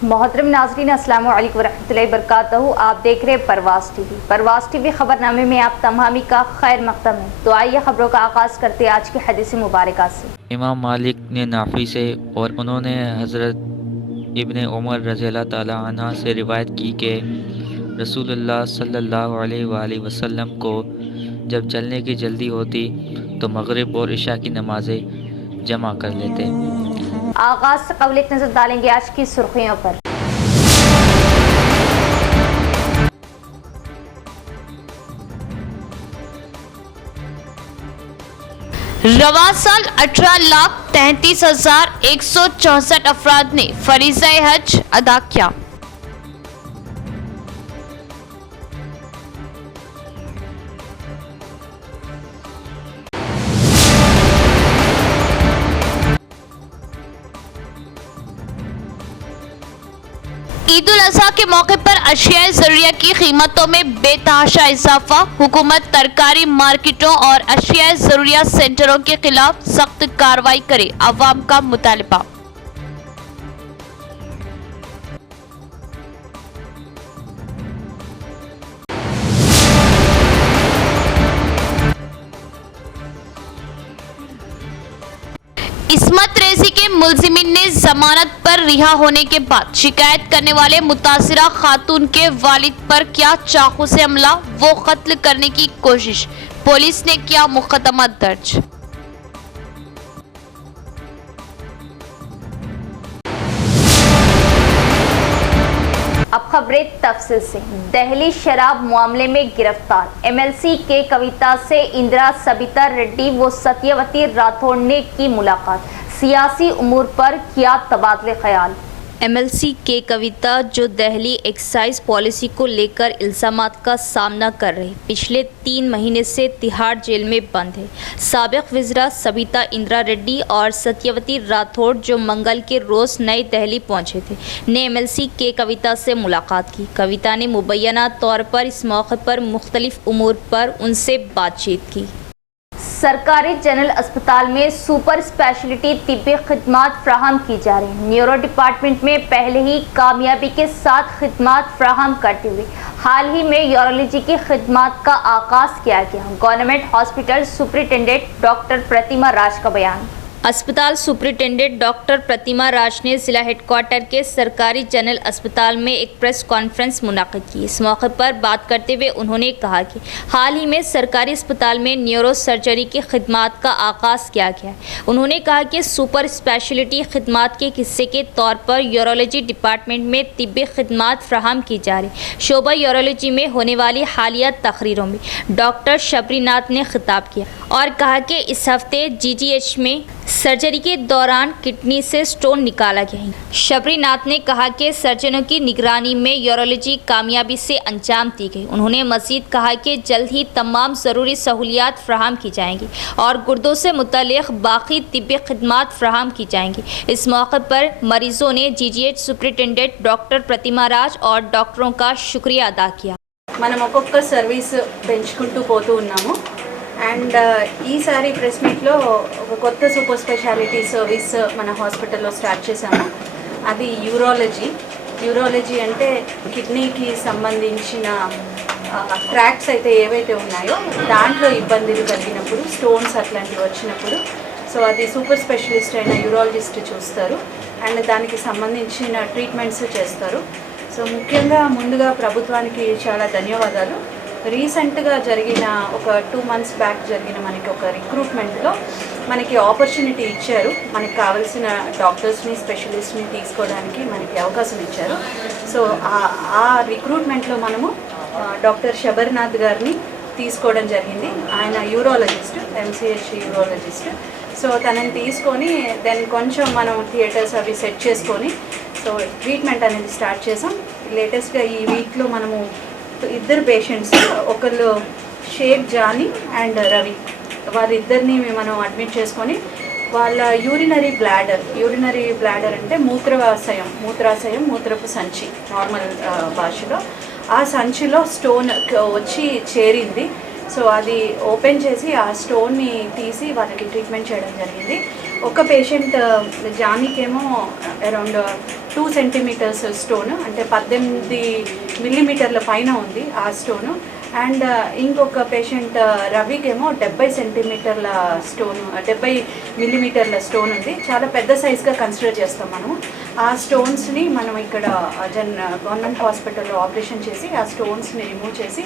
मोहतरम नाज़रीन, अस्सलाम वालेकुम वरहमतुल्लाहि वबरकातुहू। आप देख रहे हैं परवाज़ टीवी खबरनामे में आप तमामी का खैर मक़दम है। तो आइए खबरों का आगाज़ करते हैं आज की हदीस मुबारक से। इमाम मालिक ने नाफ़ी से और उन्होंने हज़रत इब्ने उमर रज़ियल्लाहु ताला अन्हा से रिवायत की कि रसूलुल्लाह सल्लल्लाहु अलैहि वसल्लम को जब चलने की जल्दी होती तो मगरिब और इशा की नमाज़ें जमा कर लेते। आगाज़ से क़ब्ल एक नज़र डालेंगे आज की सुर्खियों पर। रवां साल 18,33,164 अफराद ने फरीज़ा हज अदा किया। ईद उल अज़हा के मौके पर अशियाए ज़रूरिया की कीमतों में बेतहाशा इजाफा। हुकूमत तरकारी मार्केटों और अशियाए ज़रूरिया सेंटरों के खिलाफ सख्त कार्रवाई करे, अवाम का मुतालबा। इस्मत रेज़ी के मुल्जिमीन ने जमानत पर रिहा होने के बाद शिकायत करने वाले मुतासिरा खातून के वालिद पर किया चाकू से हमला, वो कत्ल करने की कोशिश। पुलिस ने किया मुकदमा दर्ज। अब खबरें तफसील से। दिल्ली शराब मामले में गिरफ्तार एमएलसी के कविता से इंदिरा सबिता रेड्डी व सत्यवती राठौड़ ने की मुलाकात, सियासी उमूर पर किया तबादले ख्याल। एमएलसी के कविता जो दिल्ली एक्साइज पॉलिसी को लेकर इल्ज़ामात का सामना कर रही, पिछले 3 महीने से तिहाड़ जेल में बंद है। साबिक वज़ीरा सबिता इंदिरा रेड्डी और सत्यवती राठौड़ जो मंगल के रोज़ नई दिल्ली पहुंचे थे, ने एमएलसी के कविता से मुलाकात की। कविता ने मुबैना तौर पर इस मौके पर मुख्तलिफ उमूर पर उनसे बातचीत की। सरकारी जनरल अस्पताल में सुपर स्पेशलिटी तिब्बी खिदमात फ्राहम की जा रही। न्यूरो डिपार्टमेंट में पहले ही कामयाबी के साथ खिदमात फ्राहम करते हुए हाल ही में यूरोलॉजी की खिदमात का आगाज़ किया गया। गवर्नमेंट हॉस्पिटल सुपरिटेंडेंट डॉक्टर प्रतिमा राज का बयान। अस्पताल सुपरिटेंडेंट डॉक्टर प्रतिमा राज ने जिला हेडक्वार्टर के सरकारी जनरल अस्पताल में एक प्रेस कॉन्फ्रेंस मुनाकिद की। इस मौके पर बात करते हुए उन्होंने कहा कि हाल ही में सरकारी अस्पताल में न्यूरो सर्जरी की खिदमात का आगाज़ किया गया है। उन्होंने कहा कि सुपर स्पेशलिटी खिदमात के हिस्से के तौर पर यूरोलॉजी डिपार्टमेंट में तिब्बी खिदमात फ्राहम की जा रही। शोबा यूरोलॉजी में होने वाली हालिया तकरीरों में डॉक्टर शबरीनाथ ने खिताब किया और कहा कि इस हफ्ते जीजीएच में सर्जरी के दौरान किडनी से स्टोन निकाला गया है। शबरीनाथ ने कहा कि सर्जनों की निगरानी में यूरोलॉजी कामयाबी से अंजाम दी गई। उन्होंने मज़ीद कहा कि जल्द ही तमाम ज़रूरी सहूलियात फ्राहम की जाएंगी और गुर्दों से मुतल्लिक़ बाकी तिब्बी खिदमात फ्राहम की जाएंगी। इस मौके पर मरीजों ने जीजीएच सुपरिटेंडेंट डॉक्टर प्रतिमा राज और डॉक्टरों का शुक्रिया अदा किया। మనం ఒక్కొక్క సర్వీస్ పెంచుకుంటూ పోతూ ఉన్నాము అండ్ ఈసారి ప్రెస్ మీట్లో ఒక కొత్త సూపర్ స్పెషాలిటీ సర్వీస్ మన హాస్పిటల్లో స్టార్ట్ చేశాము. అది యూరాలజీ అంటే కిడ్నీకి సంబంధించిన ట్రాక్స్ అయితే ఏవైతే ఉన్నాయో దాంట్లో ఇబ్బందులు కలిగినప్పుడు, స్టోన్స్ అట్లాంటివి వచ్చినప్పుడు సో అది సూపర్ స్పెషలిస్ట్ అయిన యూరాలజిస్ట్ చూస్తారు అండ్ దానికి సంబంధించిన ట్రీట్మెంట్స్ చేస్తారు. సో ముఖ్యంగా ముందుగా ప్రభుత్వానికి చాలా ధన్యవాదాలు. రీసెంట్గా జరిగిన ఒక 2 months బ్యాక్ జరిగిన మనకి ఒక రిక్రూట్మెంట్లో మనకి ఆపర్చునిటీ ఇచ్చారు. మనకి కావాల్సిన డాక్టర్స్ని, స్పెషలిస్ట్ని తీసుకోవడానికి మనకి అవకాశం ఇచ్చారు. సో ఆ రిక్రూట్మెంట్లో మనము డాక్టర్ శబరినాథ్ గారిని తీసుకోవడం జరిగింది. ఆయన యూరాలజిస్ట్, ఎంసీహెచ్ యూరాలజిస్ట్. సో తనని తీసుకొని దెన్ కొంచెం మనం థియేటర్స్ అవి సెట్ చేసుకొని సో ట్రీట్మెంట్ అనేది స్టార్ట్ చేసాం. లేటెస్ట్గా ఈ వీక్లో మనము 2 పేషెంట్స్, ఒకళ్ళు షేక్ జానీ అండ్ రవి, వారిద్దరిని మనం అడ్మిట్ చేసుకొని వాళ్ళ యూరినరీ బ్లాడర్ అంటే మూత్రాశయం, మూత్రపు సంచి నార్మల్ భాషలో, ఆ సంచిలో స్టోన్ వచ్చి చేరింది. సో అది ఓపెన్ చేసి ఆ స్టోన్ని తీసి వాళ్ళకి ట్రీట్మెంట్ చేయడం జరిగింది. ఒక పేషెంట్ జానీకేమో అరౌండ్ 2 సెంటీమీటర్స్ స్టోన్, అంటే 18 మిల్లీమీటర్ల పైన ఉంది ఆ స్టోను. అండ్ ఇంకొక పేషెంట్ రవికేమో 70 సెంటీమీటర్ల స్టోన్, 70 మిల్లీమీటర్ల స్టోన్ ఉంది. చాలా పెద్ద సైజ్గా కన్సిడర్ చేస్తాం మనము. ఆ స్టోన్స్ని మనం ఇక్కడ గవర్నమెంట్ హాస్పిటల్లో ఆపరేషన్ చేసి ఆ స్టోన్స్ని రిమూవ్ చేసి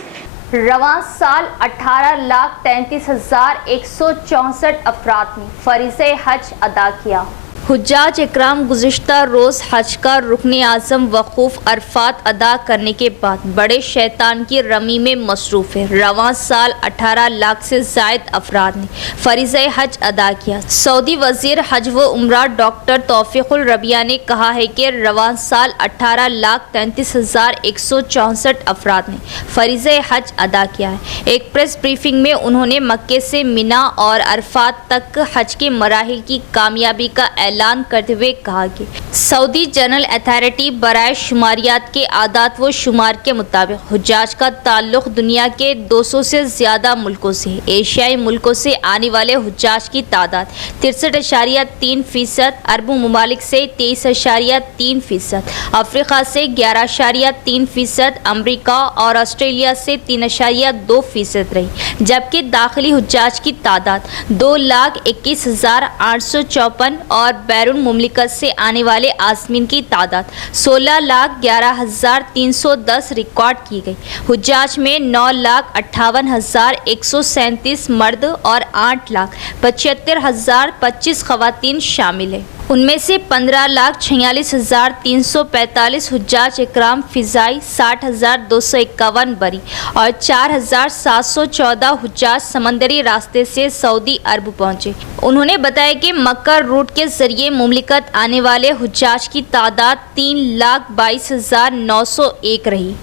रवां साल 18,33,164 अफराद ने फरीज़े हज अदा किया। हुज्जाज इकराम गुज़िश्ता रोज़ हज का रुकन आज़म वक़ूफ़ अरफात अदा करने के बाद बड़े शैतान की रमी में मसरूफ़ है। रवां साल 18 लाख से ज़ायद अफराद ने फ़रीज़े हज अदा किया। सऊदी वज़ीर हज व उम्रा डॉक्टर तौफ़ीक़ुल रबिया ने कहा है कि रवां साल 18,33,164 अफराद ने फ़रीज़े हज अदा किया है। एक प्रेस ब्रीफिंग में उन्होंने मक्के से मिना और अरफात तक हज के मराहिल की कामयाबी का ऐलान करते हुए कहा कि सऊदी जनरल अथॉरिटी बराए शुमारियात के आदात व शुमार के मुताबिक हुज्जाज का ताल्लुक़ दुनिया के 200 से ज़्यादा मुल्कों से है। एशियाई मुल्कों से आने वाले हुज्जाज की तादाद 63.3%, अरब ममालिक से 23.3%, अफ्रीका से 11.3%, अमरीका और ऑस्ट्रेलिया से 3.2% रही, जबकि दाखिली हुज्जाज की तादाद 2,21,854 और बैरून मुमलिकत से आने वाले आज़मीन की तादाद 16,11,310 रिकॉर्ड की गई। हुज्जाज में 9,58,137 मर्द और 8,75,025 ख़वातीन शामिल हैं। उनमें से 15,46,345 हुज्जाज इकराम फ़िज़ाई, 60,251 बरी और 4,714 हुज्जाज समंदरी रास्ते से सऊदी अरब पहुँचे। उन्होंने बताया कि मक्का रूट के ज़रिए मुमलिकत आने वाले हुज्जाज की तादाद 3,22,901 रही।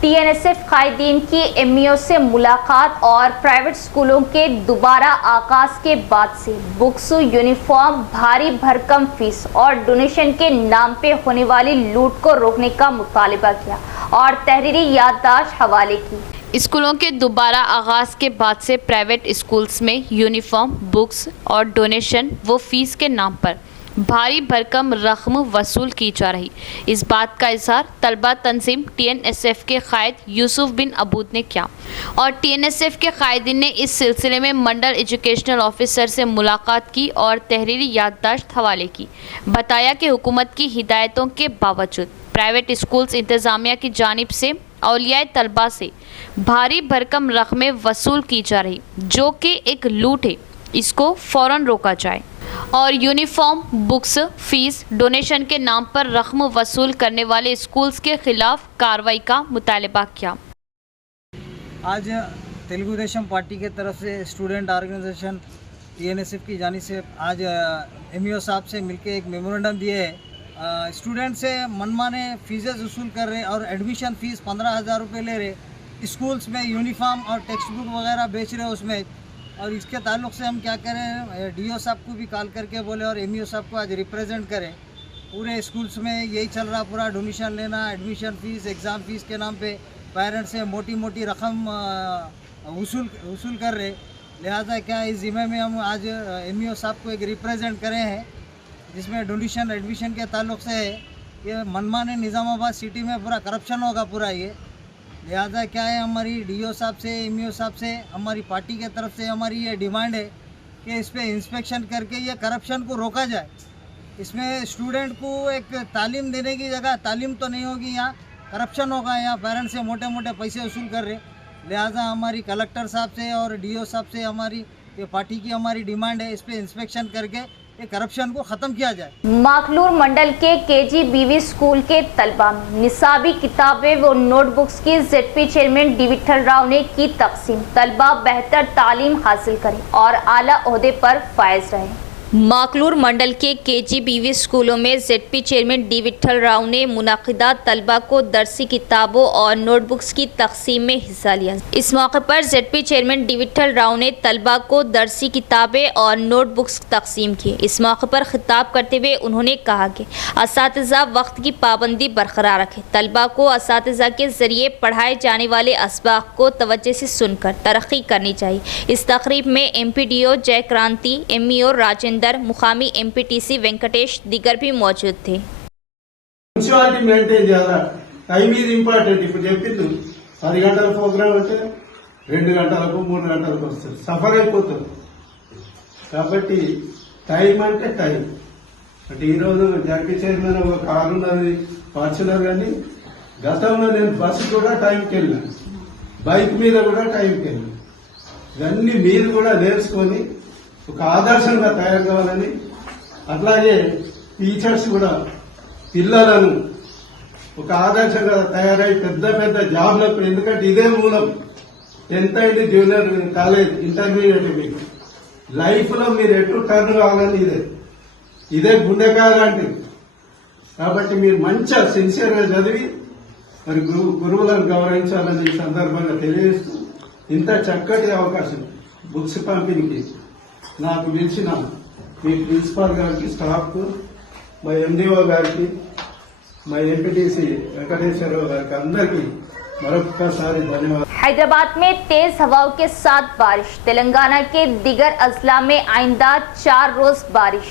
TNSF कायदीन की एमईओ से मुलाकात और प्राइवेट स्कूलों के दोबारा आगाज के बाद से बुक्स, यूनिफॉर्म, भारी भरकम फीस और डोनेशन के नाम पे होने वाली लूट को रोकने का मुतालबा किया और तहरीरी याददाश्त हवाले की। स्कूलों के दोबारा आगाज़ के बाद से प्राइवेट स्कूल्स में यूनिफॉर्म, बुक्स और डोनेशन व फीस के नाम पर भारी भरकम रकम वसूल की जा रही। इस बात का इज़हार तलबा तंजीम TNSF के कायद यूसुफ बिन अबूद ने किया और TNSF के कायदीन ने इस सिलसिले में मंडल एजुकेशनल ऑफिसर से मुलाकात की और तहरीरी याददाश्त हवाले की। बताया कि हुकूमत की हिदायतों के बावजूद प्राइवेट स्कूल्स इंतज़ामिया की जानिब से औलियाए तलबा से भारी भरकम रकमें वसूल की जा रही, जो कि एक लूट है। इसको फ़ौरन रोका जाए और यूनिफॉर्म, बुक्स, फीस, डोनेशन के नाम पर रकम वसूल करने वाले स्कूल्स के खिलाफ कार्रवाई का मुतालबा किया। आज तेलुगु देशम पार्टी के तरफ से स्टूडेंट ऑर्गेनाइजेशन TNSF की जानिब से आज एमईओ साहब से मिलके एक मेमोरेंडम दिए है। स्टूडेंट से मनमाने फीसेस वसूल कर रहे और एडमिशन फ़ीस 15,000 रुपये ले रहे, स्कूल्स में यूनिफॉर्म और टेक्स्ट बुक वगैरह बेच रहे उसमें। और इसके ताल्लुक़ से हम क्या करें, DO साहब को भी कॉल करके बोले और MEO साहब को आज रिप्रेजेंट करें। पूरे स्कूल्स में यही चल रहा, पूरा डोनेशन लेना, एडमिशन फ़ीस, एग्ज़ाम फ़ीस के नाम पे पेरेंट्स से मोटी मोटी रकम वसूल कर रहे। लिहाजा क्या इस ज़िम्मे में हम आज MEO साहब को एक रिप्रेजेंट करे हैं, जिसमें डोनेशन एडमिशन के ताल्लुक़ से है। ये मनमाने निज़ामाबाद सिटी में पूरा करप्शन होगा पूरा ये। लिहाजा क्या है, हमारी DO साहब से, MEO साहब से, हमारी पार्टी के तरफ से हमारी ये डिमांड है कि इस पर इंस्पेक्शन करके ये करप्शन को रोका जाए। इसमें स्टूडेंट को एक तालीम देने की जगह तालीम तो नहीं होगी, यहाँ करप्शन होगा। यहाँ पेरेंट्स से मोटे मोटे पैसे वसूल कर रहे। लिहाजा हमारी कलेक्टर साहब से और DO साहब से हमारी ये पार्टी की हमारी डिमांड है, इस पर इंस्पेक्शन करके ये करप्शन को ख़त्म किया जाए। माखलूर मंडल के KGBV स्कूल के तलबा में निसाबी किताबें व नोटबुक्स की ZP chairman D Vithal Rao ने की तकसीम। तलबा बेहतर तालीम हासिल करें और आला ओहदे पर फायज रहें। माकलूर मंडल के KGBV स्कूलों में ZP chairman D Vithal Rao ने मुनाकिदा तलबा को दरसी किताबों और नोटबुक्स की तकसीम में हिस्सा लिया। इस मौके पर ZP chairman D Vithal Rao ने तलबा को दरसी किताबें और नोटबुक्स तकसीम किए। इस मौके पर खिताब करते हुए उन्होंने कहा कि असातिज़ा वक्त की पाबंदी बरकरार रखें। तलबा को असातिज़ा के ज़रिए पढ़ाए जाने वाले असबाक को तवज्जो से सुनकर तरक्की करनी चाहिए। इस तकरीब में MPDO जय क्रांति, MEO राजेंद्र, मुकामी MPTC वेंकटेश दीगर भी मौजूद थे। పంక్చువాలిటీ మెయింటైన్ చేయాలా. టైం ఇది ఇంపార్టెంట్. ఇప్పుడు చెప్పింది 10 గంటల ప్రోగ్రామ్ అంటే 2 గంటలకు 3 గంటలకు వస్తుంది, సఫర్ అయిపోతుంది. కాబట్టి టైం అంటే టైం. అంటే ఈరోజు జడ్పీ చైర్మన్ ఒక కారు ఉన్నది ఫార్చునర్, కానీ గతంలో నేను బస్సు కూడా టైంకి వెళ్ళినా, బైక్ మీద కూడా టైంకి వెళ్ళినా. ఇవన్నీ మీరు కూడా నేర్చుకొని ఒక ఆదర్శంగా తయారు కావాలని, అట్లాగే టీచర్స్ కూడా పిల్లలను ఒక ఆదర్శంగా తయారై పెద్ద పెద్ద జాబ్లకు, ఎందుకంటే ఇదే మూలం 10th అయింది జూనియర్ కాలేజ్ ఇంటర్మీడియట్, మీకు లైఫ్ లో మీరు ఎటు టర్న్ కావాలని ఇదే గుండెకాయ లాంటిది. కాబట్టి మీరు మంచిగా సిన్సియర్ గా చదివి మరి గురువులను గౌరవించాలని ఈ సందర్భంగా తెలియజేస్తూ, ఇంత చక్కటి అవకాశం బుక్స్ పంపిణీకి నాకు పిలిచిన మీ ప్రిన్సిపాల్ గారికి, స్టాఫ్ కు, మా ఎండిఓ గారికి, మా ఎంపీటీసీ వెంకటేశ్వరరావు గారికి అందరికీ मरकसारी धन्यवाद। हैदराबाद में तेज हवाओं के साथ बारिश, तेलंगाना के दिगर अजला में आइंदा 4 रोज बारिश।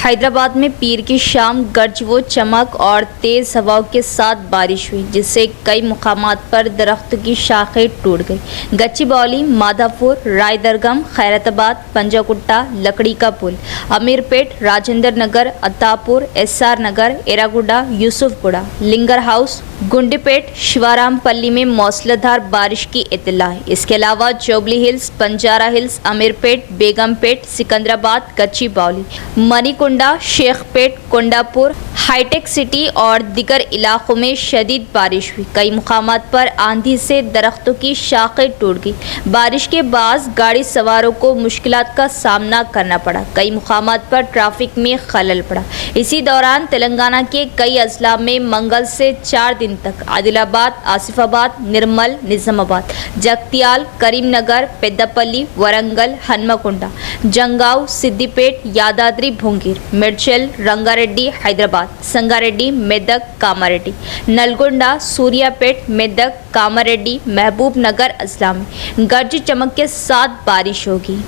हैदराबाद में पीर की शाम गरज व चमक और तेज हवाओं के साथ बारिश हुई, जिससे कई मुकामात पर दरख्त की शाखें टूट गई। गच्चीबौली, माधापुर, रायदरगम, खैरताबाद, पंजाकुट्टा, लकड़ी का पुल, अमीरपेट, राजेंद्र नगर, अत्तापुर, एसआर नगर, एरागुडा, यूसुफगुड़ा, लिंगर हाउस, गुंडीपेट, शिवारामपल्ली में मौसलाधार बारिश की इत्तला है। इसके अलावा जोबली हिल्स, बंजारा हिल्स, अमीरपेट, बेगमपेट, सिकंदराबाद, गच्चीबौली, मनीकुंडा, शेखपेट, कोंडापुर, हाईटेक सिटी और दिगर इलाकों में शदीद बारिश हुई। कई मुकामात पर आंधी से दरख्तों की शाखें टूट गई। बारिश के बाद गाड़ी सवारों को मुश्किलात का सामना करना पड़ा। कई मुकामात पर ट्रैफिक में खलल पड़ा। इसी दौरान तेलंगाना के कई अजला में मंगल से 4 दिन तक आदिलाबाद, आसिफाबाद, निर्मल, निजामाबाद, जगत्याल, करीमनगर, पेद्दापल्ली, वरंगल, हन्मकुंडा, जंगाव, सिद्दिपेट, यादाद्री भुंगीर, मिर्चल, रंगारेड्डी, हैदराबाद, संगारेड्डी, मेदक, कामारेड्डी, नलगोंडा, सूर्यापेट, मेदक, कामारेड्डी, महबूब नगर अजला में गरज चमक के साथ बारिश होगी।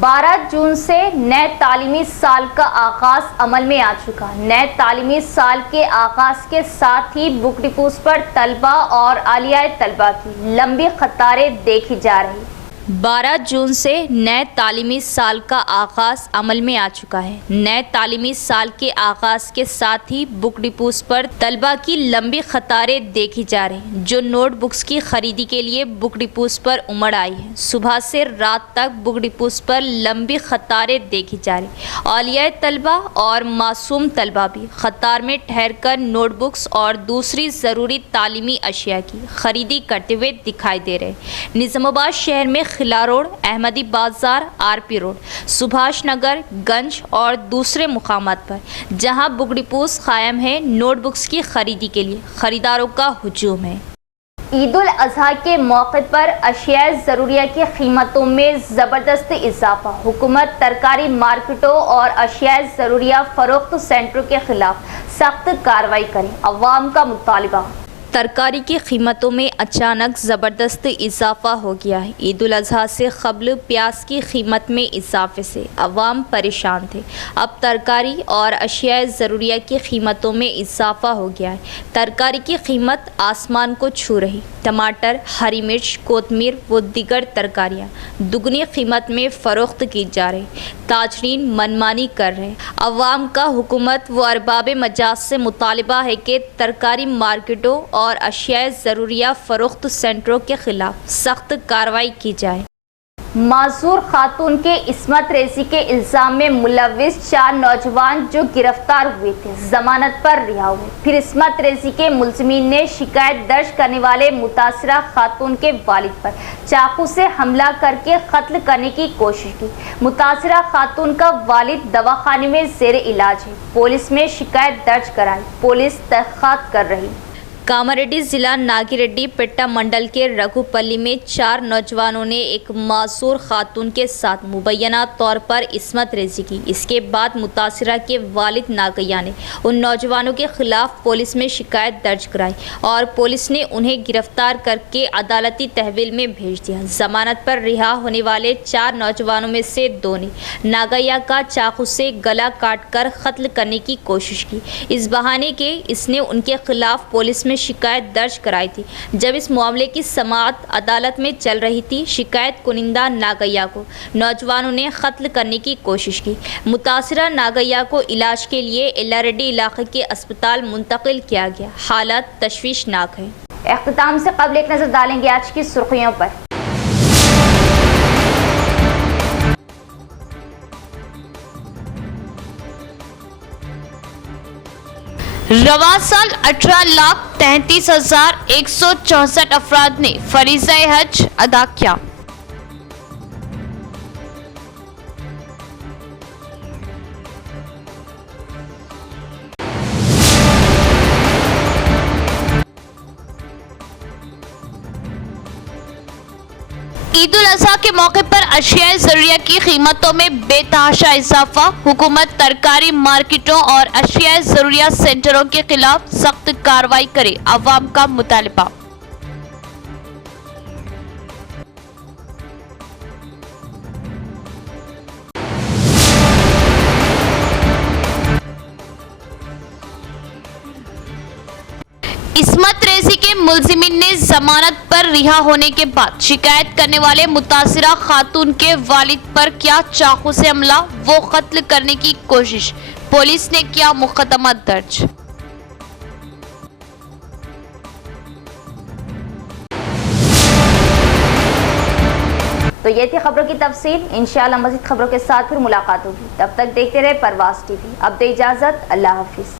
12 जून से नए तालीमी साल का आगाज अमल में आ चुका। नए तालीमी साल के आगाज के साथ ही बुक डिपोज पर तलबा और आलिया तलबा की लंबी कतारें देखी जा रही। 12 जून से नए तालीमी साल का आगाज़ अमल में आ चुका है। नए तालीमी साल के आगाज़ के साथ ही बुक डिपोज पर तलबा की लंबी कतारें देखी जा रही हैं, जो नोटबुक्स की खरीदी के लिए बुक डिपोज पर उमड़ आई है। सुबह से रात तक बुक डिपोज पर लंबी कतारें देखी जा रही। औलिया तलबा और मासूम तलबा भी कतार में ठहर कर नोटबुक्स और दूसरी ज़रूरी तालीमी अशिया की खरीदी करते हुए दिखाई दे रहे। निज़ामाबाद शहर में खिला रोड, अहमदी बाजार, आरपी रोड, सुभाष नगर, गंज और दूसरे मुकामात पर जहां बुक डिपोज कायम है, नोटबुक्स की खरीदी के लिए खरीदारों का हुजूम है। ईद उल अजहा के मौके पर अशिया ज़रूरिया की कीमतों में ज़बरदस्त इजाफा। हुकूमत तरकारी मार्केटों और अशिया ज़रूरिया फ़रोख्त सेंटरों के खिलाफ सख्त कार्रवाई करे, अवाम का मुतालबा। तरकारी की कीमतों में अचानक ज़बरदस्त इजाफा हो गया है। ईद उल अजहा से कबल प्याज की कीमत में इजाफे से अवाम परेशान थे। अब तरकारी और अशिया ज़रूरिया की कीमतों में इजाफा हो गया है। तरकारी की कीमत आसमान को छू रही। टमाटर, हरी मिर्च, कोतमीर व दिगर तरकारियाँ दुगनी कीमत में फ़रोख्त की जा रही। ताजरीन मनमानी कर रहे। अवाम का हुकूमत व अरबाब मजाज से मुतालबा है कि तरकारी मार्केटों और अशिया ज़रूरिया फ़रोख्त सेंटरों के खिलाफ सख्त कार्रवाई की जाए। माजूर खातून के इस्मत रेजी के इल्ज़ाम में मुलविस 4 नौजवान जो गिरफ्तार हुए थे जमानत पर रिहा हुए। फिर इस्मत रेजी के मुलज़िमीन ने शिकायत दर्ज करने वाले मुतासरा खातून के वालिद पर चाकू से हमला करके कत्ल करने की कोशिश की। मुतासरा खातून का वालिद दवाखाने में ज़ेर इलाज है। पुलिस में शिकायत दर्ज कराई, पुलिस तहक़ीक़ात कर रही। कामारेड्डी जिला नागिरेड्डी पेट्टा मंडल के रघुपल्ली में 4 नौजवानों ने एक मासूर खातून के साथ मुबैना तौर पर इस्मत रेजी की। इसके बाद मुतासिरा के वालिद नागैया ने उन नौजवानों के खिलाफ पुलिस में शिकायत दर्ज कराई और पुलिस ने उन्हें गिरफ्तार करके अदालती तहवील में भेज दिया। जमानत पर रिहा होने वाले 4 नौजवानों में से 2 ने नागैया का चाकू से गला काटकर कत्ल करने की कोशिश की। इस बहाने के इसने उनके खिलाफ पुलिस में शिकायत दर्ज कराई थी। जब इस मामले की समाअत अदालत में चल रही थी, शिकायत कुनिंदा नागैया को नौजवानों ने कत्ल करने की कोशिश की। मुतासिरा नागैया को इलाज के लिए एल्लारेड्डी इलाके के अस्पताल मुंतकिल किया गया। हालत तशवीशनाक है। इख्तिताम से कबल एक नज़र डालेंगे आज की सुर्खियों पर। रवा साल 18,33,164 अफराद ने फरीज़ा हज अदा किया। ईद उल अज़हा के मौके पर अशिया ज़रूरिया की कीमतों में बेतहाशा इजाफा। हुकूमत तरकारी मार्केटों और अशिया ज़रूरिया सेंटरों के खिलाफ सख्त कार्रवाई करे, अवाम का मुतालबा। इस्मत रेजी के मुलजिमीन ने जमानत पर रिहा होने के बाद शिकायत करने वाले मुतासिरा खातून के वालिद पर किया चाकू से हमला, वो कत्ल करने की कोशिश। पुलिस ने किया मुकदमा दर्ज। तो ये थी खबरों की तफसील। इंशाअल्लाह मज़ीद खबरों के साथ फिर मुलाकात होगी। तब तक देखते रहे परवाज़ टीवी। अब दे इजाज़त, अल्लाह हाफिज़।